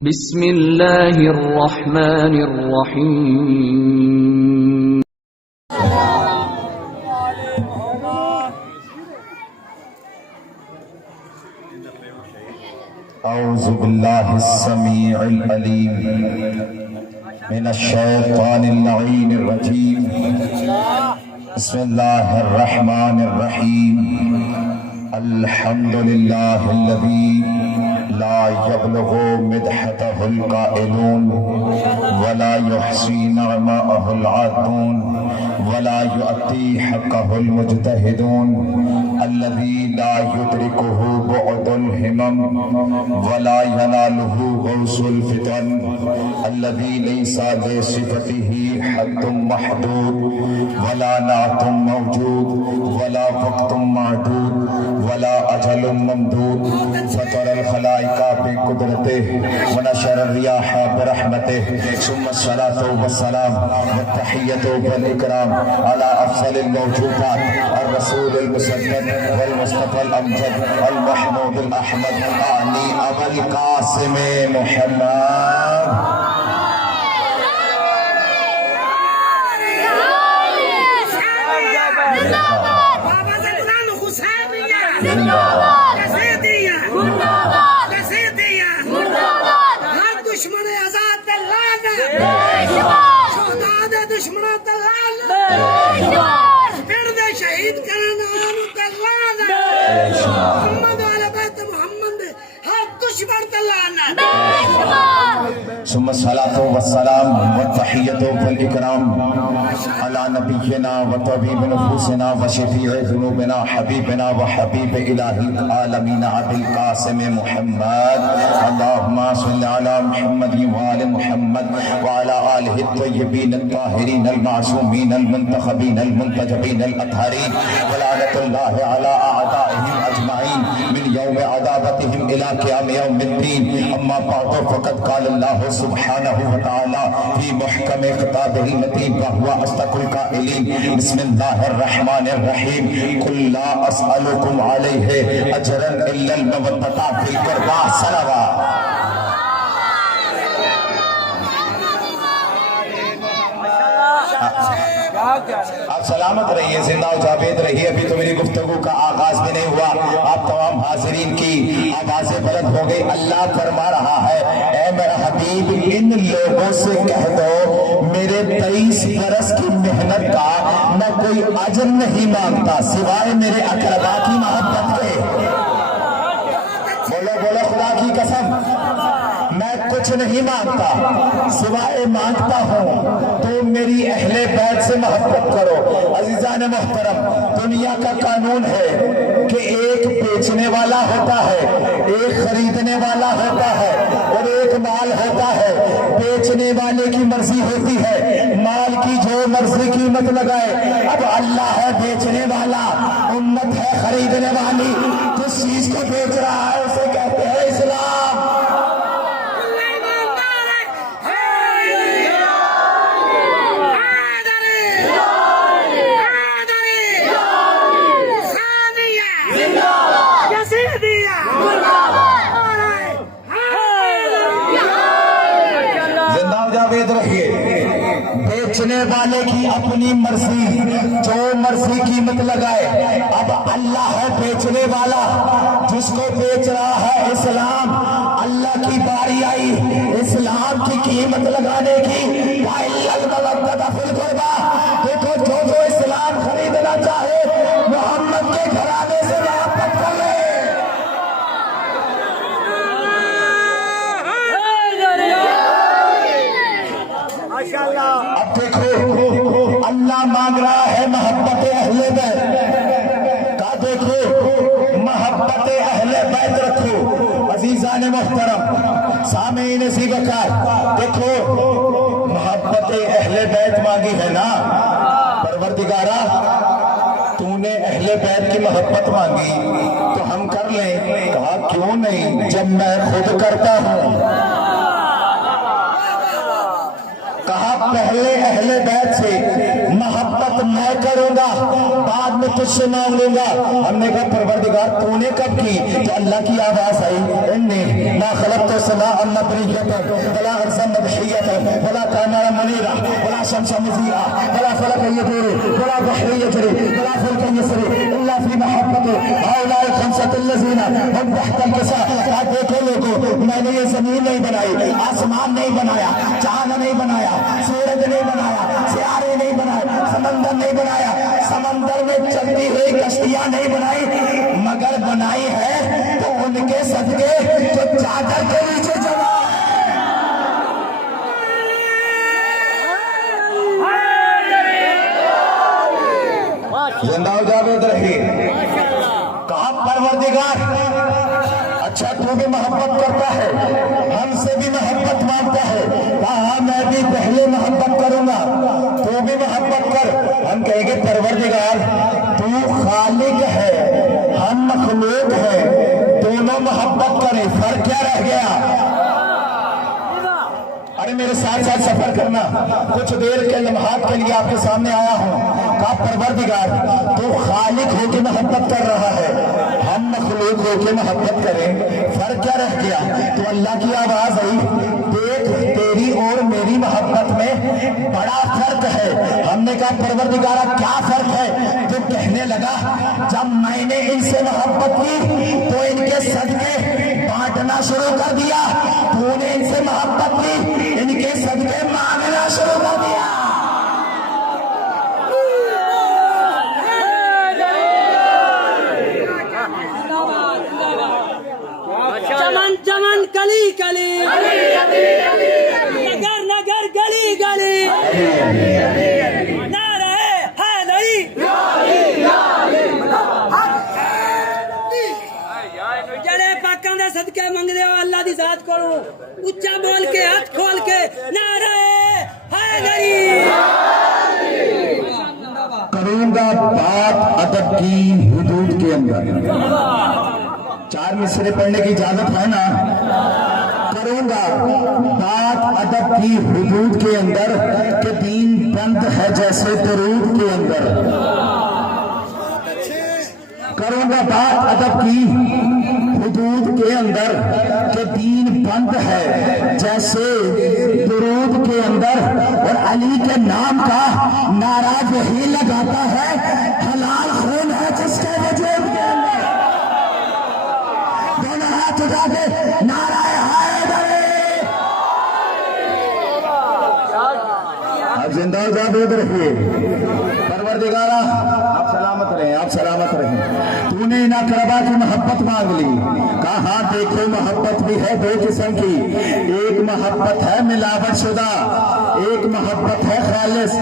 بسم اللہ الرحمن الرحیم اعوذ باللہ السمیع العلیم من الشیطان اللعین الرجیم بسم اللہ الرحمن الرحیم الحمد للہ الذی لا يبلغ مدحته القائلون ولا يحصي نعماءه العادون ولا يؤتي حقه المجتهدون الذي لا يدركه بعد الهمم ولا يناله غوص الفتن الذي ليس لصفته حد محدود ولا نعت موجود ولا وقت معدود ولا أجل ممدود فطر الخلائق بقدرته ونشر الرياح برحمته ثم الصلاة والسلام والتحية والإكرام على أفضل الموجودات الرسول المسدد والمصطفى الأمجد المحمود الأحمد أعني أبا القاسم محمد ثم الصلاة والسلام والتحية والإكرام على نبينا وطبيب نفوسنا وشفيع ذنوبنا حبيبنا وحبيب إله العالمين أبي القاسم محمد اللهم صل على محمد وآل محمد وعلى آله الطيبين الطاهرين المعصومين المنتخبين المنتجبين الأطهرين ولعنة الله على أعدائهم أجمعين من يوم عذابتهم إلى قيام يوم الدين أما بعد فقد قال الله سبحانه وتعالى في محكم خطابه المتين وهو أصدق القائلين بسم الله الرحمن الرحيم قل لا أسألكم عليه أجرا إلا المودة في القربى صلوات آپ سلامت رہیے زندہ و جاوید رہیے ابھی تو میری گفتگو کا آغاز بھی نہیں ہوا آپ تمام حاضرین کی آوازیں بلند ہو گئی اللہ فرما رہا ہے اے میرا حبیب ان لوگوں سے کہہ دو میرے 23 برس کی محنت کا میں کوئی اجر نہیں مانگتا سوائے میرے اقربا کی محبت کے بولو بولو خدا کی قسم میں کچھ نہیں مانگتا سوائے مانگتا ہوں تو میری اہل بیت سے محبت کرو عزیزان محترم دنیا کا قانون ہے کہ ایک بیچنے والا ہوتا ہے ایک خریدنے والا ہوتا ہے اور ایک مال ہوتا ہے بیچنے والے کی مرضی ہوتی ہے مال کی جو مرضی قیمت لگائے اب اللہ ہے بیچنے والا امت ہے خریدنے والی جس چیز کو بیچ رہا ہے اسے کہتے ہیں اسلام بیچنے والے کی اپنی مرضی جو مرضی قیمت لگائے اب اللہ ہے بیچنے والا جس کو بیچ رہا ہے اسلام اللہ کی باری آئی اسلام کی قیمت لگانے کی دیکھو جو اسلام خریدنا چاہے محمد کے گھرانے سے محبت کر لے اب دیکھو اللہ مانگ رہا ہے محبت اہل بیت کا دیکھو محبت اہل بیت رکھو عزیزان محترم سامعین ذی وقار دیکھو محبت اہل بیت مانگی ہے نا پروردگارا تو نے اہل بیت کی محبت مانگی تو ہم کر لیں کہا کیوں نہیں جب میں خود کرتا ہوں کہا پہلے اہل بیت سے محبت میں کروں گا بعد میں تجھ سے مانگ لوں گا. ہم نے کہا پروردگار تو نے کب کی؟ تو اللہ کی آواز آئی انی ما خلقت السماء مبنیۃ ولا ارضا مدحیۃ ولا قمرا منیرا ولا شمس مضیئا ولا فلک یدور ولا بحر یجری ولا فلک یسری الا فی محبت هؤلاء الخمسۃ الذین هم تحت الكساء. دیکھو لوگوں، میں نے یہ زمین نہیں بنائی، آسمان نہیں بنایا، چاند نہیں بنایا، سورج نہیں بنایا، سیارے نہیں بنائے، سمندر نہیں بنایا، سمندر میں چلتی ہوئی کشتیاں نہیں بنائی، مگر بنائی ہے تو ان کے صدقے جو چادر کے نیچے جمع زندہ ہو جاوید رہی. کہا پروردگار اچھا تو بھی محبت کرتا ہے، ہم سے بھی محبت مانگتا ہے. کہا میں بھی پہلے محبت کروں گا، تو بھی محبت کر. ہم کہیں گے پروردگار تو خالق ہے، ہم مخلوق ہے، دونوں محبت کریں، فرق کیا رہ گیا؟ ارے میرے ساتھ ساتھ سفر کرنا. کچھ دیر کے لمحات کے لیے آپ کے سامنے آیا ہوں. کہا پروردگار تو خالق ہو کے محبت کر رہا ہے، ہم مخلوق ہو کے محبت کریں، فرق کیا رہ گیا؟ تو اللہ کی آواز آئی دیکھ تیری اور میری محبت میں بڑا فرق ہے. ہم نے کہا پروردگارہ کیا فرق ہے؟ تو کہنے لگا جب میں نے ان سے محبت کی تو ان کے صدقے بانٹنا شروع کر دیا، تو نے ان سے محبت کی ان کے صدقے مانگنا شروع کر دیا. چمن چمن کلی کلی نگر نگر گلی گلی نعرہ حیدری جڑے پاکاں دے صدقے منگدے ہو اللہ دی ذات کولوں اونچا بول کے ہاتھ کھول کے نعرہ حیدری. کروں گا بات ادب کی حدود کے اندر. 4 مصرے پڑھنے کی اجازت ہے نا؟ کروں گا بات ادب کی حدود کے اندر کہ دین بند ہے جیسے درود کے اندر. کروں گا بات ادب کی حدود کے اندر کہ دین بند ہے جیسے درود کے اندر. اور علی کے نام کا نعرہ وہی لگاتا ہے حلال خون ہے جس کے وجود کے اندر. دونوں ہاتھ اٹھا کے نعرہ حیدری. آپ زندہ جاوید رہیے. پروردگارہ آپ سلامت رہیں، آپ سلامت رہیں. تو نے ان اقربا کی محبت مانگ لی. کہا ہاں دیکھو محبت بھی ہے 2 قسم کی. ایک محبت ہے ملاوٹ شدہ، ایک محبت ہے خالص.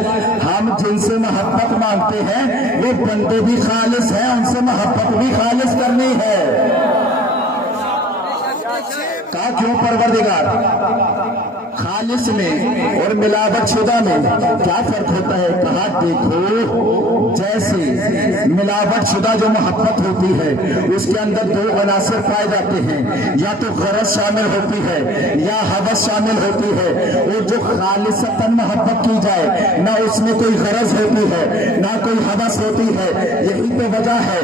ہم جن سے محبت مانگتے ہیں وہ بندے بھی خالص ہیں، ان سے محبت بھی خالص کرنی ہے. کہا کیوں پروردگار؟ خالص میں اور ملاوٹ شدہ میں کیا فرق ہوتا ہے؟ کہا دیکھو جیسے ملاوٹ شدہ جو محبت ہوتی ہے اس کے اندر 2 عناصر پائے جاتے ہیں، یا تو غرض شامل ہوتی ہے یا حوث شامل ہوتی ہے. اور جو خالصتاً محبت کی جائے نہ اس میں کوئی غرض ہوتی ہے نہ کوئی حوث ہوتی ہے. یہی تو وجہ ہے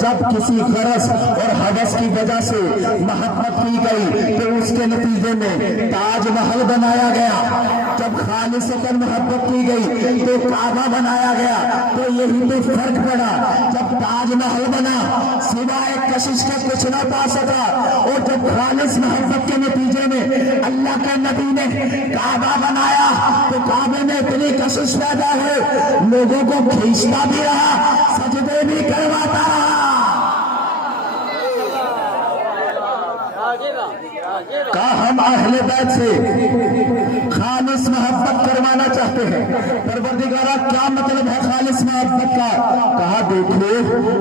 جب کسی غرض اور حوث کی وجہ سے محبت کی گئی تو اس کے نتیجے میں تاج محل بنایا گیا. جب خالصتاً محبت کی گئی تو کعبہ بنایا گیا. تو یہی تو فرق پڑا. جب تاج محل بنا سوائے کشش کے کچھ نہ پا سکا، اور جب خالص محبت کے نتیجے میں اللہ کے نبی نے کعبہ بنایا تو کعبے میں اتنی کشش پیدا ہے لوگوں کو کھینچتا بھی رہا، سجدے بھی کرواتا رہا. کہا ہم اہل بیت سے خالص محبت کروانا چاہتے ہیں. پروردگارہ کیا مطلب ہے خالص محبت کا؟ کہا دیکھو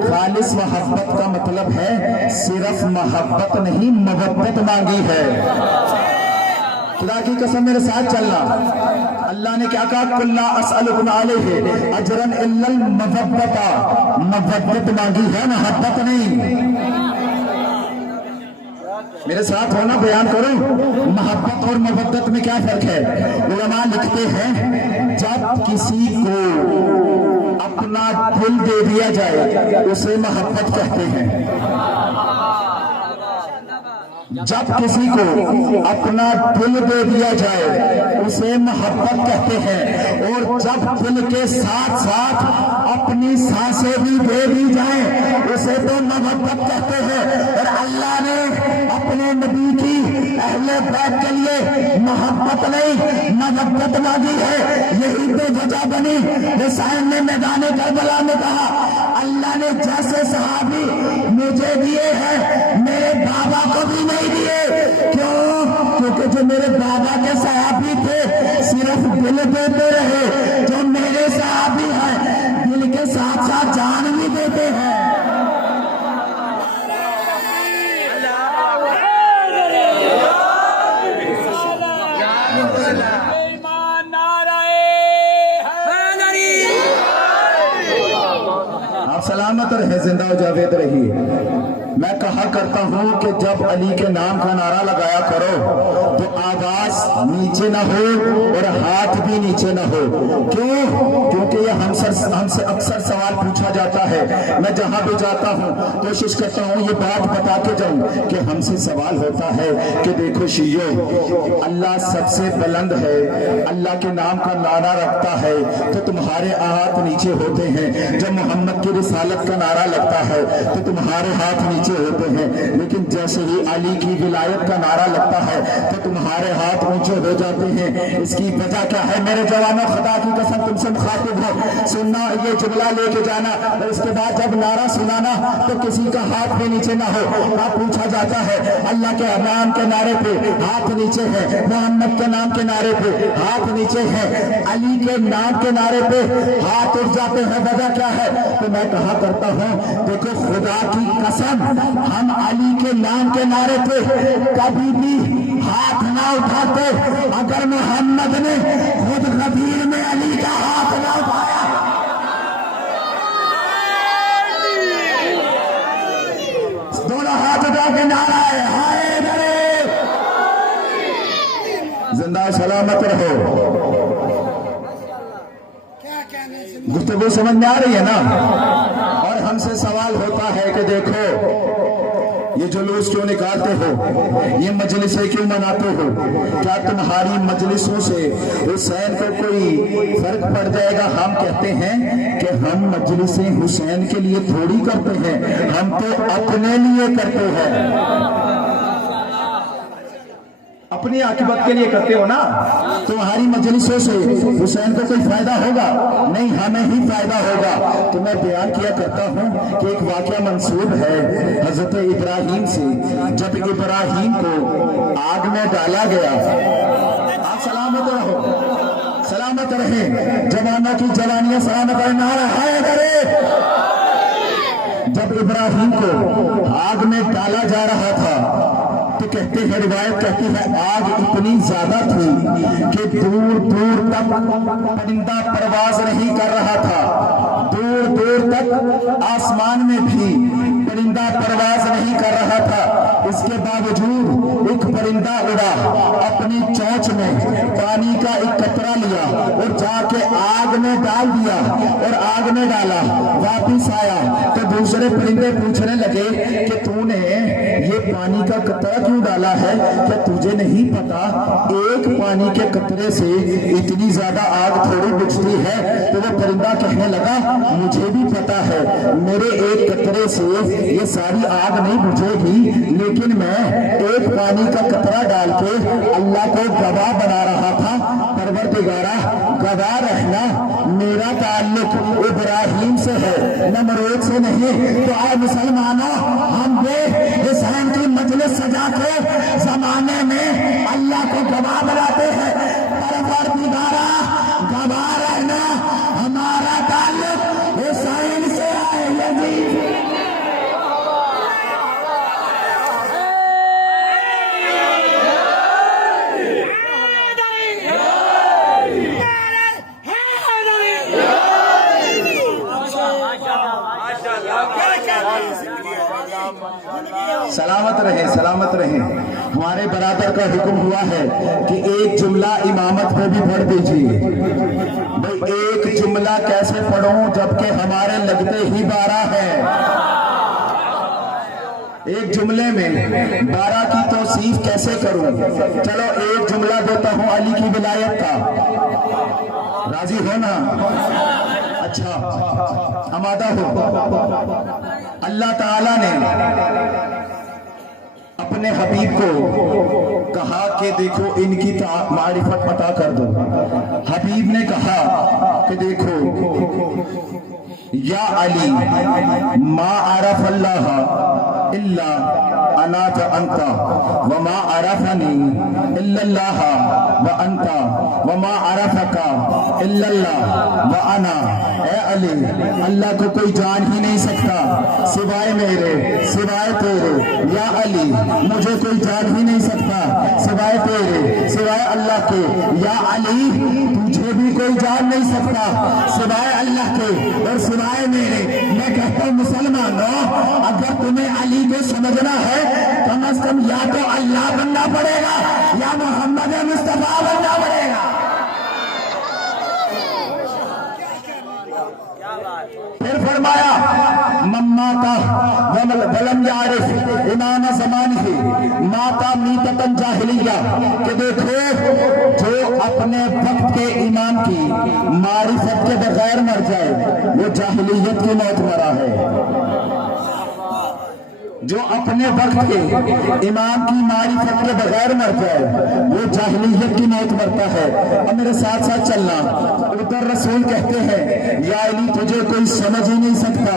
خالص محبت کا مطلب ہے صرف محبت نہیں محبت مانگی ہے. خدا کی قسم میرے ساتھ چلنا. اللہ نے کیا کہا؟ قُلْ لَا أَسْأَلُكُمْ عَلَيْهِ أَجْرًا إِلَّا الْمَوَدَّةَ. محبت مانگی ہے، محبت نہیں. میرے ساتھ ہونا، بیان کروں محبت اور محبت میں کیا فرق ہے. علماء لکھتے ہیں جب کسی کو اپنا دل دے دیا جائے اسے محبت کہتے ہیں۔ جب کسی کو اپنا دل دے دیا جائے اسے محبت کہتے ہیں، اور جب دل کے ساتھ ساتھ اپنی سانسیں بھی دے دی جائیں اسے تو محبت کہتے ہیں۔ اور اللہ نے اپنے نبی کی اہل بیت کے لیے محبت نہیں محبت مانگی ہے۔ یہی تو وجہ بنی حسین نے میدان کربلا میں کہا اللہ نے جیسے صحابی مجھے دیے ہیں میرے بابا کو بھی نہیں دیے۔ کیوں؟ کیونکہ جو میرے بابا کے صحابی تھے صرف دل دیتے رہے، جو میرے صحابی ہیں دل کے ساتھ ساتھ جان بھی دیتے ہیں۔ آپ سلامت رہے، زندہ و جاوید رہیے۔ میں کہا کرتا ہوں کہ جب علی کے نام کا نعرہ لگایا کرو تو آواز نیچے نہ ہو اور ہاتھ بھی نیچے نہ ہو۔ کیوں؟ کیونکہ یہ ہم سے اکثر سوال پوچھا جاتا ہے۔ میں جہاں بھی جاتا ہوں کوشش کرتا ہوں یہ بات بتا کے جاؤں کہ ہم سے سوال ہوتا ہے کہ دیکھو شیعو، اللہ سب سے بلند ہے، اللہ کے نام کا نعرہ رکھتا ہے تو تمہارے ہاتھ نیچے ہوتے ہیں، جب محمد کی رسالت کا نعرہ لگتا ہے تو تمہارے ہاتھ نیچے ہوتے ہیں، لیکن جیسے ہی علی کی ولایت کا نعرہ لگتا ہے تو تمہارے ہاتھ اونچے ہو جاتے ہیں۔ اس کی وجہ کیا ہے؟ میرے جوانوں، خدا کی قسم تم سے مخاطب ہو، سننا یہ جملہ لے کے جانا، اور اس کے بعد جب نعرہ سنانا تو کسی کا ہاتھ بھی نیچے نہ ہو۔ آپ پوچھا جاتا ہے اللہ کے نام کے نعرے پہ ہاتھ نیچے ہے، محمد کے نام کے نعرے پہ ہاتھ نیچے ہے، علی کے نام کے نعرے پہ ہاتھ اٹھ جاتے ہیں، وجہ کیا ہے؟ تو میں کہا کرتا ہوں دیکھو خدا کی قسم ہم علی کے نام کے نعرے پہ کبھی بھی ہاتھ نہ اٹھاتے اگر محمد نے خود غدیر میں علی کا ہاتھ نہ اٹھایا۔ دونوں ہاتھ اٹھا کے نعرہ ہے ہائے درے، زندہ سلامت رہو۔ گفتگو سمجھ میں آ رہی ہے نا؟ اور ہم سے سوال ہوتا ہے کہ دیکھو یہ جلوس کیوں نکالتے ہو، یہ مجلسیں کیوں مناتے ہو؟ کیا تمہاری مجلسوں سے حسین کو کوئی فرق پڑ جائے گا؟ ہم کہتے ہیں کہ ہم مجلسیں حسین کے لیے تھوڑی کرتے ہیں، ہم تو اپنے لیے کرتے ہیں، اپنی عاقبت کے لیے کرتے ہو نا۔ تمہاری مجلسوں سے حسین کو کوئی فائدہ ہوگا؟ نہیں، ہمیں ہی فائدہ ہوگا۔ تو میں بیان کیا کرتا ہوں کہ ایک واقعہ منسوب ہے حضرت ابراہیم سے، جب ابراہیم کو آگ میں ڈالا گیا۔ آپ سلامت رہو، سلامت رہیں، جوانوں کی جوانیاں سلامت رہیں، نعرہ ہے کرے۔ جب ابراہیم کو آگ میں ڈالا جا رہا تھا تو کہتے ہیں، روایت کہتی ہے آگ اتنی زیادہ تھی کہ دور دور تک پرندہ پرواز نہیں کر رہا تھا، دور دور تک آسمان میں بھی پرندہ پرواز نہیں کر رہا تھا۔ اس کے باوجود ایک پرندہ اڑا، اپنی چونچ میں پانی کا ایک قطرہ لیا اور جا کے آگ میں ڈال دیا، اور آگ میں ڈالا، واپس آیا تو دوسرے پرندے پوچھنے لگے کہ تو نے یہ پانی کا قطرہ کیوں ڈالا ہے؟ کہ تجھے نہیں پتا ایک پانی کے قطرے سے اتنی زیادہ آگ تھوڑی بجھتی ہے؟ تو وہ پرندہ کہنے لگا مجھے بھی پتا ہے، میرے ایک قطرے سے یہ ساری آگ نہیں بجھے گی، لیکن میں ایک پانی کا قطرہ ڈال کے اللہ کو گواہ بنا رہا تھا۔ پروردگارا گواہ رہنا، میرا تعلق ابراہیم سے ہے، نمرود سے نہیں۔ تو آئے مسلمانوں، ہم بے حسین کی مجلس سجا کے زمانے میں اللہ کو گواہ بناتے ہیں۔ پروردگارا گواہ رہنا، ہمارا تعلق حسین سے ہے، یزید سلامت رہیں، سلامت رہیں۔ ہمارے برادر کا حکم ہوا ہے کہ ایک جملہ امامت میں بھی پڑھ دیجیے. بھئی ایک جملہ کیسے پڑھوں جبکہ ہمارے لگتے ہی 12 ہیں. ایک جملے میں 12 کی توصیف کیسے کروں؟ چلو ایک جملہ دیتا ہوں علی کی ولایت کا. راضی ہو نا؟ اچھا آمادہ ہو. اللہ تعالیٰ نے اپنے حبیب کو کہا کہ دیکھو ان کی معرفت عطا کر دو. حبیب نے کہا کہ دیکھو یا علی ما عرف اللہ الا انا وانت وما عرفنی الا اللہ وانت وما عرفک الا اللہ وانا. اے علی اللہ کو کوئی جان ہی نہیں سکتا سوائے میرے سوائے تیرے. یا علی مجھے کوئی جان ہی نہیں سکتا سوائے تیرے سوائے اللہ کے. یا علی تجھے بھی کوئی جان نہیں سکتا سوائے اللہ کے اور سوائے میرے. میں کہتا ہوں مسلمانوں اگر تمہیں علی کو سمجھنا ہے کم از کم یا تو اللہ بننا پڑے گا یا محمد مصطفیٰ بننا پڑے گا. پھر فرمایا مماتا ولم یعرف امام زمانہ ماتا میتتن جاہلیہ کہ دیکھو جو اپنے وقت کے امام کی معرفت کے بغیر مر جائے وہ جاہلیت کی موت مرا ہے. جو اپنے وقت کے امام کی معرفت کے بغیر مر جائے وہ جاہلیت کی موت مرتا ہے. اب میرے ساتھ ساتھ چلنا. ادھر رسول کہتے ہیں یا علی تجھے کوئی سمجھ ہی نہیں سکتا.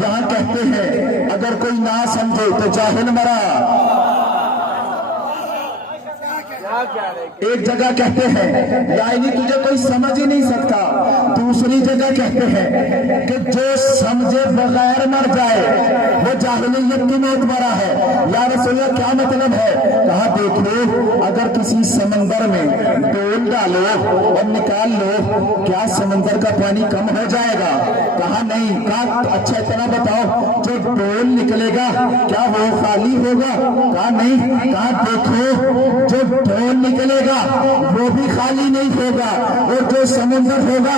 یہاں کہتے ہیں اگر کوئی نہ سمجھے تو جاہل مرا. ایک جگہ کہتے ہیں یا علی تجھے کوئی سمجھ ہی نہیں سکتا. دوسری جگہ کہتے ہیں کہ جو سمجھے بغیر مر جائے وہ جاہلیت کی موت مرا ہے. یا رسول اللہ کیا مطلب ہے؟ کہا دیکھو اگر کسی سمندر میں ڈول ڈالو اور نکال لو کیا سمندر کا پانی کم ہو جائے گا؟ کہا نہیں. کہا اچھا اتنا بتاؤ جو ڈول نکلے گا کیا وہ خالی ہوگا؟ کہا نہیں. کہا دیکھو جو ڈول نکلے گا وہ بھی خالی نہیں ہوگا اور جو سمندر ہوگا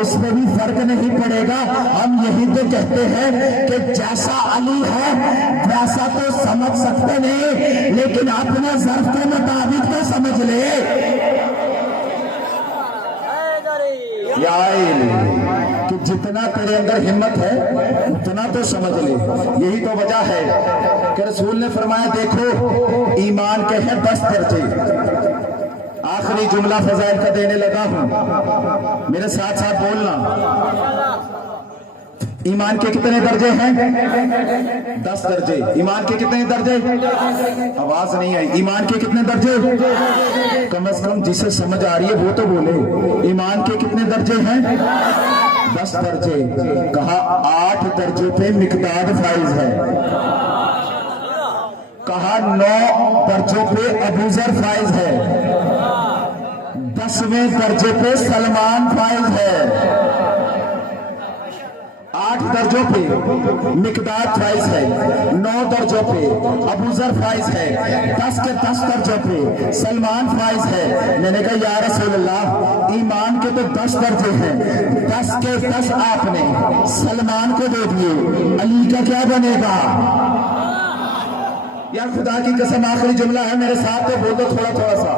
اس میں بھی فرق نہیں پڑے گا. ہم یہی تو کہتے ہیں کہ جیسا علی ہے ویسا تو سمجھ سکتے نہیں لیکن اپنے ظرف کے مطابق تو سمجھ لے. یا کہ جتنا تیرے اندر ہمت ہے اتنا تو سمجھ لے. یہی تو وجہ ہے کہ رسول نے فرمایا دیکھو ایمان کے ہیں 10 درجے. آخری جملہ فضائل کا دینے لگا ہوں میرے ساتھ ساتھ بولنا. ایمان کے کتنے درجے ہیں؟ 10 درجے. ایمان کے کتنے درجے؟ آواز نہیں آئی. ایمان کے کتنے درجے؟ کم از کم جسے سمجھ آ رہی ہے وہ تو بولے. ایمان کے کتنے درجے ہیں؟ 10 درجے. کہا 8 درجے پہ مقداد فائز ہے. کہا 9 درجوں پہ ابوذر فائز ہے. 10ویں درجے پہ سلمان فائز ہے. 8 درجوں پہ مقداد فائز ہے. 9 درجوں پہ ابوذر فائز ہے. 10 کے 10 درجوں پہ سلمان فائز ہے. میں نے کہا یا رسول اللہ ایمان کے تو 10 درجے ہیں 10 کے 10 آپ نے سلمان کو دے دیے علی کا کیا بنے گا؟ یا خدا کی قسم آخری جملہ ہے میرے ساتھ تو بول دو تھوڑا سا.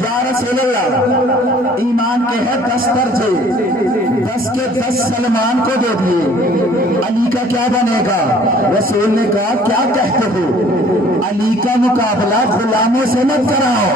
یا رسول اللہ ایمان کے ہے 10 درجے 10 کے 10 سلمان کو دے دیے علی کا کیا بنے گا؟ رسول نے کہا کیا کہتے ہو؟ علی کا مقابلہ غلاموں سے مت کراؤ.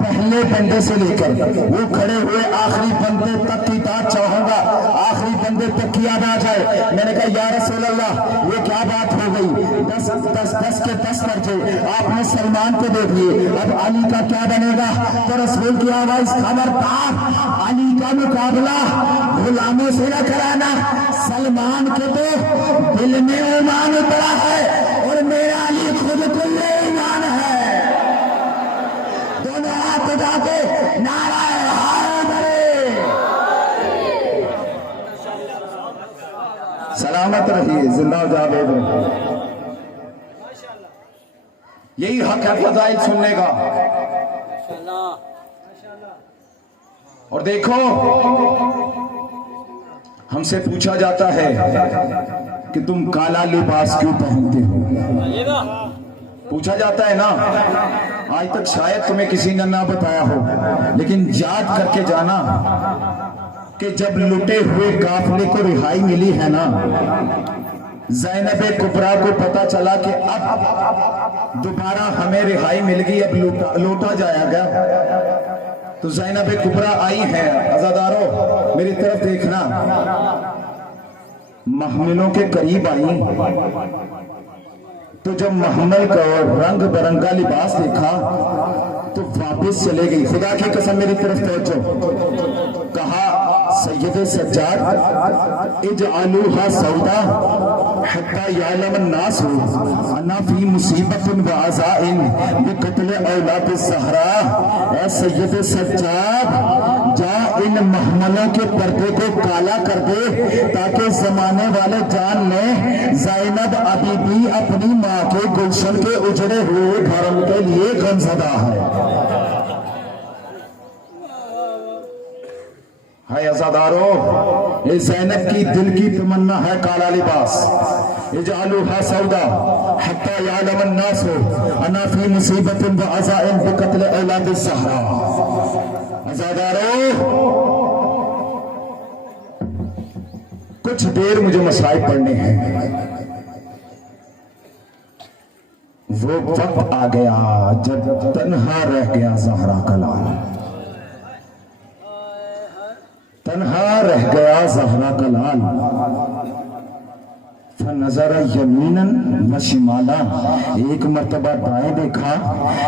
پہلے بندے سے لے کر وہ کھڑے ہوئے آخری بندے تک کی بات چاہوں گا. آخری بندے تک کی یاد آ جائے. میں نے کہا یا رسول اللہ یہ کیا بات ہو گئی؟ 10 کے 10 درجے آپ نے سلمان کو دے دیے اب علی کا کیا بنے گا؟ تو رسول کی آواز خبردار علی کا مقابلہ غلاموں سے نہ کرانا. سلمان کے تو دل میں ایمان اترا ہے اور میرا علی خود کل ایمان ہے. دونوں ہاتھ اٹھا کے نعرہ حیدری. سلامت رہیے. زندہ ہو جاوید یہی حق ہے فضائل سننے کا. اور دیکھو ہم سے پوچھا جاتا ہے کہ تم کالا لباس کیوں پہنتے ہو؟ پوچھا جاتا ہے نا. آج تک شاید تمہیں کسی نے نہ بتایا ہو، لیکن یاد کر کے جانا کہ جب لٹے ہوئے قافلے کو رہائی ملی ہے نا، زینب کبریٰ کو پتا چلا کہ اب دوبارہ ہمیں رہائی مل گئی، اب لوٹا جایا گیا، تو زینب کبریٰ آئی ہیں. عزادارو میری طرف دیکھنا، محملوں کے قریب آئیں تو جب محمل کا رنگ برنگا لباس دیکھا تو واپس چلے گئی. خدا کی قسم میری طرف توجہ. کہا سید سجاد اجعلوها سودا حتی یعلم الناس انا فی مصیبت و عزاء بقتل اولاد الزہراء. اے سید سجاد جا ان محملوں کے پردے کو کالا کر دے تاکہ زمانے والے جان لیں زینب ابھی بھی اپنی ماں کے گلشن کے اجڑے ہوئے گھروں کے لیے غمزدہ ہے. ہے عزادارو، یہ زینب کی دل کی تمنا ہے کالا لباس. اجعلوها سودا حتی یعلم الناس انا فی مصیبت و عزاء بقتل اولاد الزہراء. عزادارو کچھ دیر مجھے مسائل پڑھنے ہیں. وہ وقت آ گیا جب تنہا رہ گیا زہرا کا لال، تنہا رہ گیا زہرا کا لال. فنظر یمیناً و شمالا، ایک مرتبہ دائیں دیکھا،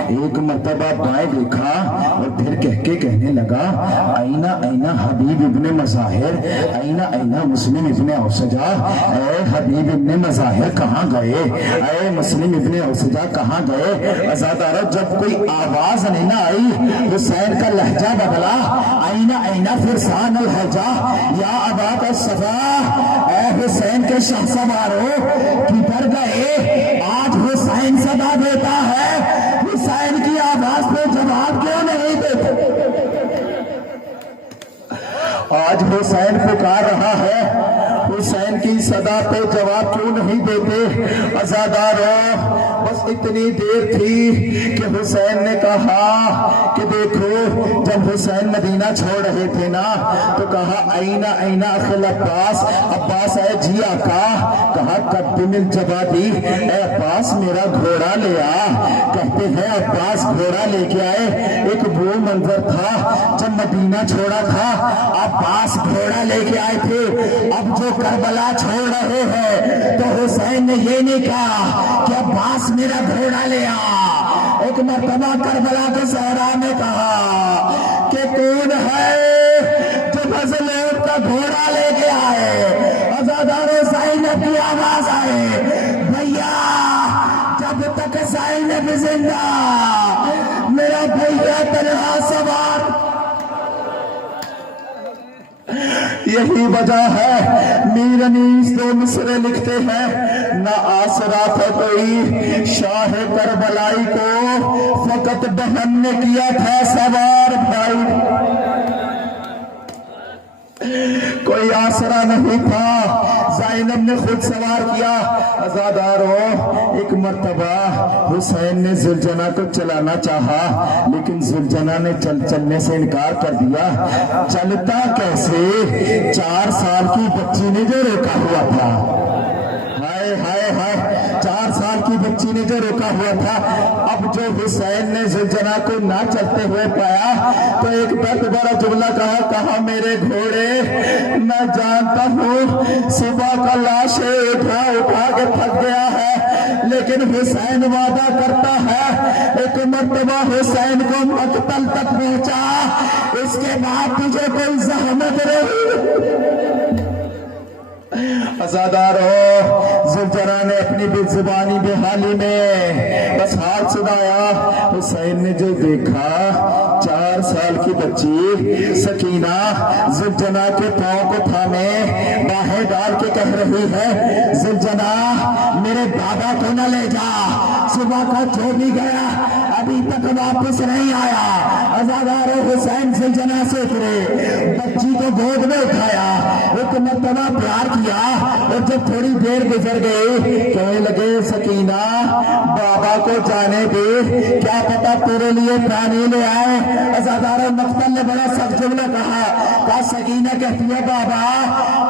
ایک مرتبہ بائیں دیکھا، اور پھر کہہ کے کہنے لگا اینا اینا حبیب ابن مظاہر، اینا اینا مسلم ابن اوسجا. اے حبیب ابن مظاہر کہاں گئے؟ اے مسلم ابن اوسجا کہاں گئے؟ عزادارو جب کوئی آواز نہیں نہ آئی، حسین کا لہجہ بدلا. اینا اینا فرسان الحجا یا ابات الصفا. اے حسین کے شاہ سوارو کدھر گئے؟ آج حسین صدا دیتا ہے، حسین کی آواز پہ جواب کیوں نہیں دیتے؟ آج حسین پکار رہا ہے، حسین کی صدا پہ جواب کیوں نہیں دیتے؟ عزادارو بس اتنی دیر تھی کہ حسین نے کہا کہ دیکھو جب حسین مدینہ چھوڑ رہے تھے نا تو کہا اینا اینا اخل عباس. عباس اے جی آقا. کہا قدم الجوادی، اے عباس میرا گھوڑا لے آ. کہتے ہیں عباس گھوڑا لے کے آئے. ایک وہ منظر تھا جب مدینہ چھوڑا تھا عباس گھوڑا لے کے آئے تھے. اب جو کربلا چھوڑ رہے ہیں تو حسین نے یہ نہیں کہا کہ عباس میرا گھوڑا لے آ. ایک مرتبہ کربلا کے صحرا میں کہا کہ کون ہے جو فضل کا گھوڑا لے کے آئے؟ عزادارو زینب کی آواز آئے، بھیا جب تک زینب زندہ میرا بھیا تنہا سوار. یہی وجہ ہے میر انیس دو مصرے لکھتے ہیں، نہ آسرا تھا کوئی شاہ کربلائی کو، فقط بہن نے کیا تھا سوار بھائی. کوئی آسرا نہیں تھا، زینب نے خود سوار کیا. عزادارو ایک مرتبہ حسین نے زلجنا کو چلانا چاہا لیکن زلجنا نے چلنے سے انکار کر دیا. چلتا کیسے؟ 4 سال کی بچی نے جو روکا ہوا تھا. ہائے ہائے ہائے، 4 سال کی بچی نے جو روکا ہوا تھا. اب جو حسین نے زلجنا کو نہ چلتے ہوئے پایا تو ایک بہت بڑا جملہ کہا میرے گھوڑے میں جانتا ہوں صبح کا لاشیں اٹھا کے تھک گیا ہے، لیکن حسین وعدہ کرتا ہے ایک مرتبہ حسین کو مقتل تک پہنچا، اس کے بعد تجھے کوئی زحمت نہیں. عزادارو زلجنا نے اپنی بے زبانی بے حالی میں بس ہاتھ سدایا. حسین نے جو دیکھا 4 سال کی بچی سکینہ زلجنا کے پاؤں کو تھامے باہیں ڈال کے کہہ رہی ہے زلجنا میرے بابا کو نہ لے جا، صبح کا چھوڑ بھی گیا ابھی تک واپس نہیں آیا۔ عزادار حسین زلجنا سے اترے، بچی کو گود میں اٹھایا، ایک مرتبہ پیار کیا، اور جب تھوڑی دیر گزر گئی کہنے لگے سکینہ بابا کو جانے دے، کیا پتا تیرے لیے پانی لے آئے۔ عزادار مقتل نے بڑا سخت جملہ کہا سکینہ کہتی ہے بابا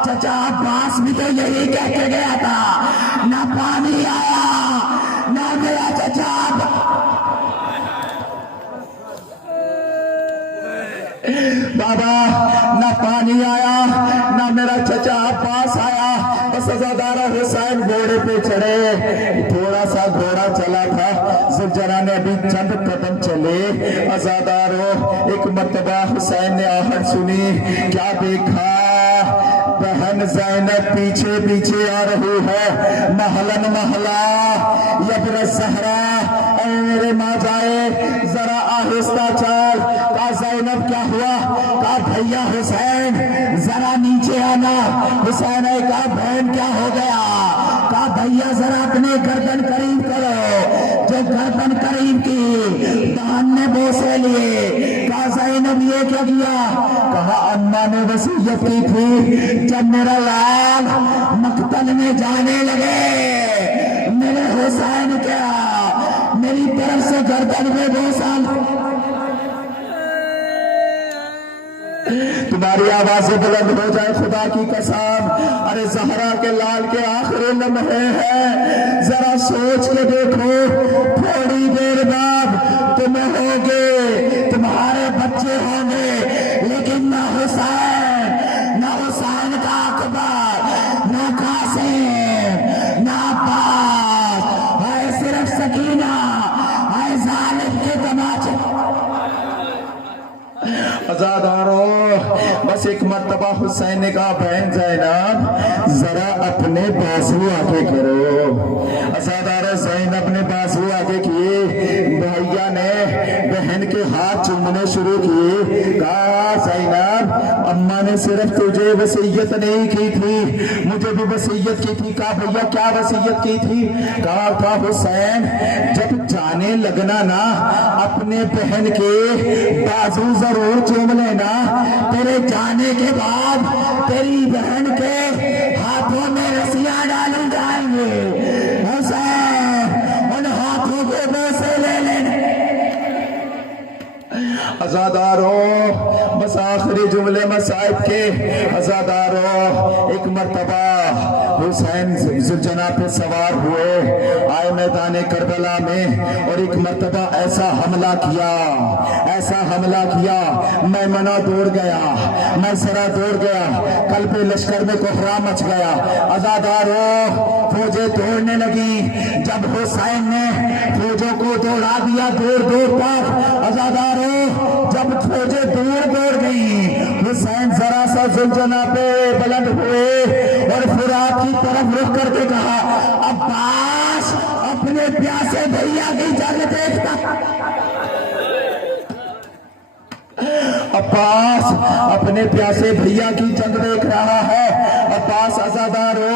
چچا عباس بھی تو یہی کہہ کے گیا تھا، نہ پانی آیا نہ میرا چچا بابا نہ پانی آیا نہ میرا چچا عباس آیا۔ بس عزادار حسین گھوڑے پہ چڑھے، تھوڑا سا گھوڑا چلا تھا، زلجنا نے ابھی چند قدم چلے۔ عزادارو ایک مرتبہ حسین نے آہٹ سنی، کیا دیکھا بہن زینب پیچھے پیچھے آ رہی ہے، محلن محلہ یبر الزہرا، اے میرے ماں جائے ذرا آہستہ چال۔ کہا زینب کیا ہوا؟ کہا بھیا حسین ذرا نیچے آنا۔ حسین نے کہا بہن کیا ہو گیا؟ کہا بھیا ذرا اپنے گردن قریب کرو۔ جو گردن قریب کی بہن نے بوسے لیے۔ کہا زینب یہ کیا کیا؟ کہا اماں نے وصیت کی تھی جب میرا لال مقتل میں جانے لگے میرے حسین کیا میری طرف سے گردن میں بوسا۔ تمہاری آوازیں بلند ہو جائے خدا کی قسم، ارے زہرا کے لال کے آخری لمحے ہیں، ذرا سوچ کے دیکھو تھوڑی دیر بعد تمہیں ہوگے تمہارے بچے ہوں گے، لیکن نہ حسین کا اکبر نہ قاسم نہ عباس، ہے صرف سکینہ، ہے ظالم کے تماچے۔ عزادارو بس ایک مرتبہ حسین نے کہا بہن زینب ذرا اپنے بازو آگے کرو۔ عزادارو زینب نے بازو آگے کیے، بھیا نے بہن کے ہاتھ چومنے شروع کیے۔ کہا زینب اماں نے صرف تجھے وصیت نہیں کی تھی مجھے بھی وصیت کی تھی۔ کہا بھیا کیا وصیت کی تھی؟ کہا تھا حسین جب جانے لگنا نا اپنے بہن کے بازو ضرور چوم لینا، تیرے جانے کے بعد تیری بہن کے ہاتھوں میں رسیاں ڈالوں جائیں گے، حسین ان ہاتھوں کو بوسے لے لینے۔ عزادارو بس آخری جملے مصائب کے۔ عزادارو ایک مرتبہ حسین زلجنا پہ سوار ہوئے، آئے میدان کربلا میں، اور ایک مرتبہ ایسا حملہ کیا میمنہ دوڑ گیا، میسرہ دوڑ گیا، قلب لشکر میں کوہرام مچ گیا۔ عزادارو فوجیں دوڑنے لگی، جب حسین نے فوجوں کو دوڑا دیا دور دور تک، عزادارو جب فوجیں دوڑ گئی حسین ذرا سا زلجنا پہ بلند ہوئے اور فرات کی طرف رخ کر کے کہا عباس اپنے پیاسے بھیا کی جنگ دیکھتا، عباس اپنے پیاسے بھیا کی جنگ دیکھ رہا ہے۔ عباس عزادارو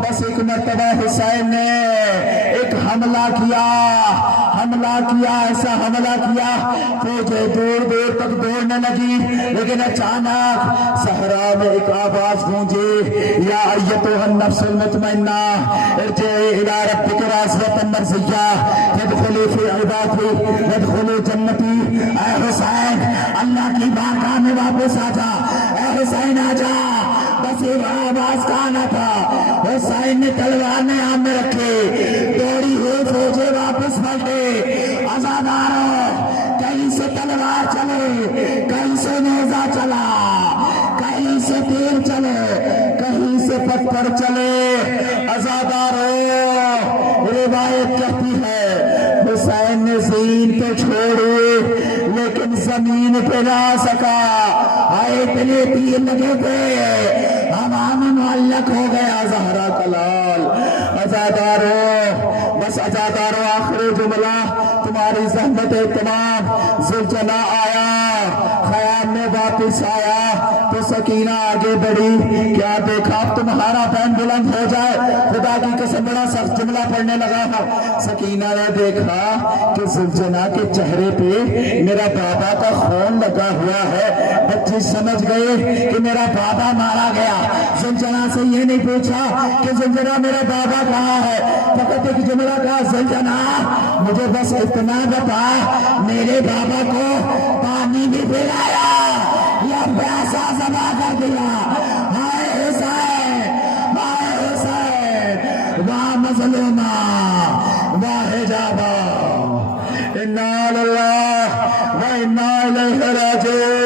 بس ایک مرتبہ حسین نے ایک حملہ کیا، ایسا حملہ کیا فوجیں دور تک دوڑنے لگی، لیکن اچانک صحرا میں ایک آواز گونجی، یا ایتھا النفس المطمئنہ ارجعی الی ربک راضیۃ مرضیہ ادخلی فی عبادی وادخلی جنتی۔ اے حسین اللہ کی بارگاہ میں واپس آ جا، اے حسین آ جا۔ بس یہ آواز کا آنا تھا، حسین نے تلوار نے ہاتھ میں رکھی، دوڑی ہوئی فوجیں واپس پلٹے۔ عزادارو کہیں سے تلوار چلے، کہیں سے نیزہ چلا، کہیں سے تیر چلے، کہیں سے پتھر چلے۔ عزادارو روایت کہتی ہے حسین نے زین پہ چھوڑی لیکن زمین پہ نہ سکا، آئے اتنے تیر لگے تھے ہوا میں معلق ہو گیا زہرا کا لال۔ عزادارو بس ادار و آخری جملہ تمہاری زحمت تمام زلجنا آیا خیام میں واپس آیا تو سکینہ آگے بڑھی کیا دیکھا اب تمہارا بین بلند ہو جائے خدا کی قسم بڑا سخت جملہ پڑھنے لگا ہوں سکینہ نے دیکھا کہ زلجنا کے چہرے پہ میرا بابا کا خون لگا ہوا ہے بچی سمجھ گئے کہ میرا بابا مارا گیا زلجنا سے یہ نہیں پوچھا کہ زلجنا میرا بابا کہاں ہے فقط ایک جملہ کہا زلجنا مجھے بس اتنا بتا میرے بابا کو پانی بھی پلایا یا پیاسا سما کر دیا ہائے حسین واہ مظلومہ واہ حجابہ انا للہ و انا الیہ راجعون